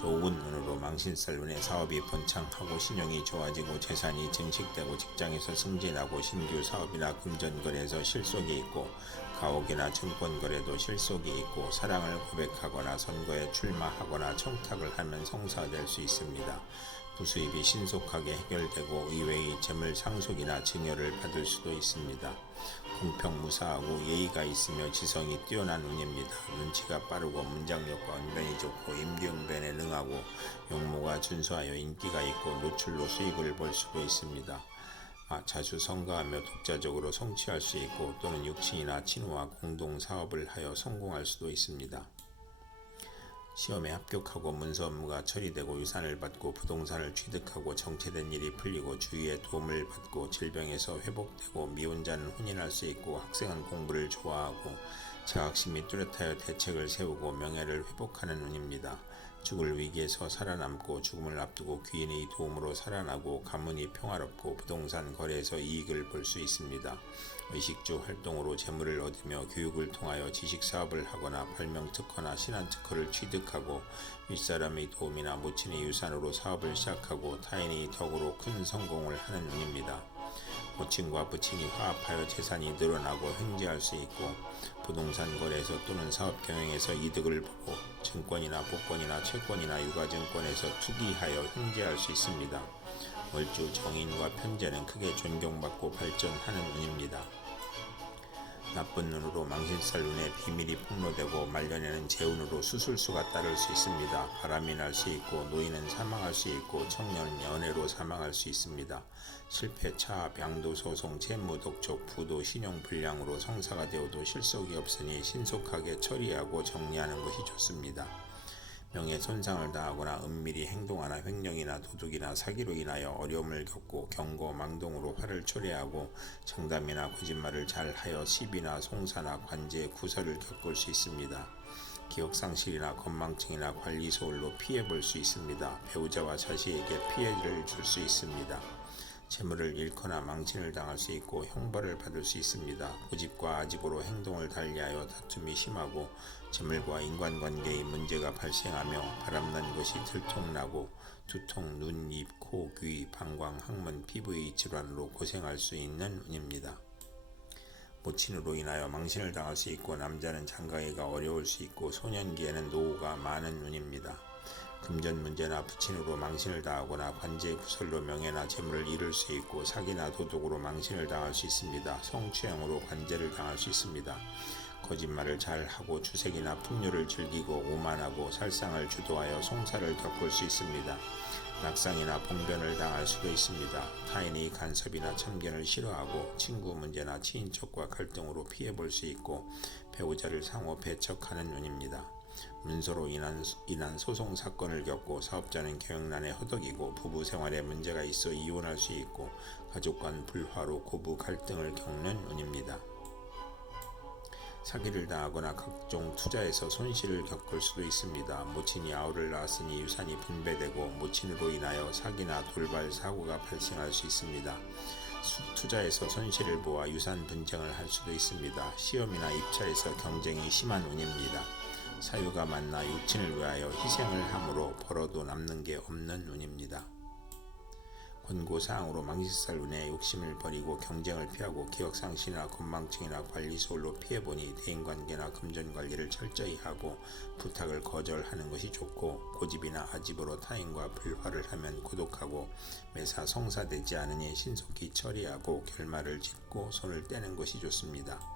좋은 운으로 망신살운에 사업이 번창하고 신용이 좋아지고 재산이 증식되고 직장에서 승진하고 신규 사업이나 금전거래에서 실속이 있고 가옥이나 증권거래도 실속이 있고 사랑을 고백하거나 선거에 출마하거나 청탁을 하면 성사될 수 있습니다. 부수입이 신속하게 해결되고 의외의 재물 상속이나 증여를 받을 수도 있습니다. 공평무사하고 예의가 있으며 지성이 뛰어난 운입니다. 눈치가 빠르고 문장력과 언변이 좋고 임기응변에 능하고 용모가 준수하여 인기가 있고 노출로 수익을 벌 수도 있습니다. 아, 자주 성가하며 독자적으로 성취할 수 있고 또는 육친이나 친구와 공동 사업을 하여 성공할 수도 있습니다. 시험에 합격하고 문서 업무가 처리되고 유산을 받고 부동산을 취득하고 정체된 일이 풀리고 주위의 도움을 받고 질병에서 회복되고 미혼자는 혼인할 수 있고 학생은 공부를 좋아하고 자학심이 뚜렷하여 대책을 세우고 명예를 회복하는 운입니다. 죽을 위기에서 살아남고 죽음을 앞두고 귀인의 도움으로 살아나고 가문이 평화롭고 부동산 거래에서 이익을 볼 수 있습니다. 의식주 활동으로 재물을 얻으며 교육을 통하여 지식 사업을 하거나 발명 특허나 신한 특허를 취득하고 윗사람의 도움이나 모친의 유산으로 사업을 시작하고 타인의 덕으로 큰 성공을 하는 운입니다. 모친과 부친이 화합하여 재산이 늘어나고 횡재할 수 있고 부동산 거래에서 또는 사업 경영에서 이득을 보고 증권이나 복권이나 채권이나 유가증권에서 투기하여 횡재할 수 있습니다. 월주 정인과 편제는 크게 존경받고 발전하는 운입니다. 나쁜 눈으로 망신살 눈에 비밀이 폭로되고 말년에는 재운으로 수술수가 따를 수 있습니다. 바람이 날 수 있고 노인은 사망할 수 있고 청년은 연애로 사망할 수 있습니다. 실패, 차압, 양도, 소송, 채무, 독촉, 부도, 신용 불량으로 성사가 되어도 실속이 없으니 신속하게 처리하고 정리하는 것이 좋습니다. 명예 손상을 당하거나 은밀히 행동하나 횡령이나 도둑이나 사기로 인하여 어려움을 겪고 경고 망동으로 화를 초래하고 정담이나 거짓말을 잘하여 시비나 송사나 관제 구설을 겪을 수 있습니다. 기억상실이나 건망증이나 관리 소홀로 피해 볼 수 있습니다. 배우자와 자식에게 피해를 줄 수 있습니다. 재물을 잃거나 망신을 당할 수 있고 형벌을 받을 수 있습니다. 고집과 아집으로 행동을 달리하여 다툼이 심하고 재물과 인간관계의 문제가 발생하며 바람난 것이 들통나고 두통, 눈, 입, 코, 귀, 방광, 항문, 피부의 질환으로 고생할 수 있는 운입니다. 모친으로 인하여 망신을 당할 수 있고 남자는 장가기가 어려울 수 있고 소년기에는 노후가 많은 운입니다. 금전 문제나 부친으로 망신을 당하거나 관제 구설로 명예나 재물을 잃을 수 있고 사기나 도둑으로 망신을 당할 수 있습니다. 성추행으로 관제를 당할 수 있습니다. 거짓말을 잘하고 주색이나 풍요를 즐기고 오만하고 살상을 주도하여 송사를 겪을 수 있습니다. 낙상이나 봉변을 당할 수도 있습니다. 타인의 간섭이나 참견을 싫어하고 친구 문제나 친인척과 갈등으로 피해 볼 수 있고 배우자를 상호 배척하는 운입니다. 문서로 인한, 인한 소송 사건을 겪고 사업자는 경영난에 허덕이고 부부 생활에 문제가 있어 이혼할 수 있고 가족 간 불화로 고부 갈등을 겪는 운입니다. 사기를 당하거나 각종 투자에서 손실을 겪을 수도 있습니다. 모친이 아우를 낳았으니 유산이 분배되고 모친으로 인하여 사기나 돌발 사고가 발생할 수 있습니다. 투자에서 손실을 보아 유산 분쟁을 할 수도 있습니다. 시험이나 입찰에서 경쟁이 심한 운입니다. 사유가 만나 육친을 위하여 희생을 함으로 벌어도 남는 게 없는 운입니다. 권고사항으로 망신살 운에 욕심을 버리고 경쟁을 피하고 기억상실이나 건망증이나 관리소홀로 피해보니 대인관계나 금전관리를 철저히 하고 부탁을 거절하는 것이 좋고 고집이나 아집으로 타인과 불화를 하면 고독하고 매사 성사되지 않으니 신속히 처리하고 결말을 짓고 손을 떼는 것이 좋습니다.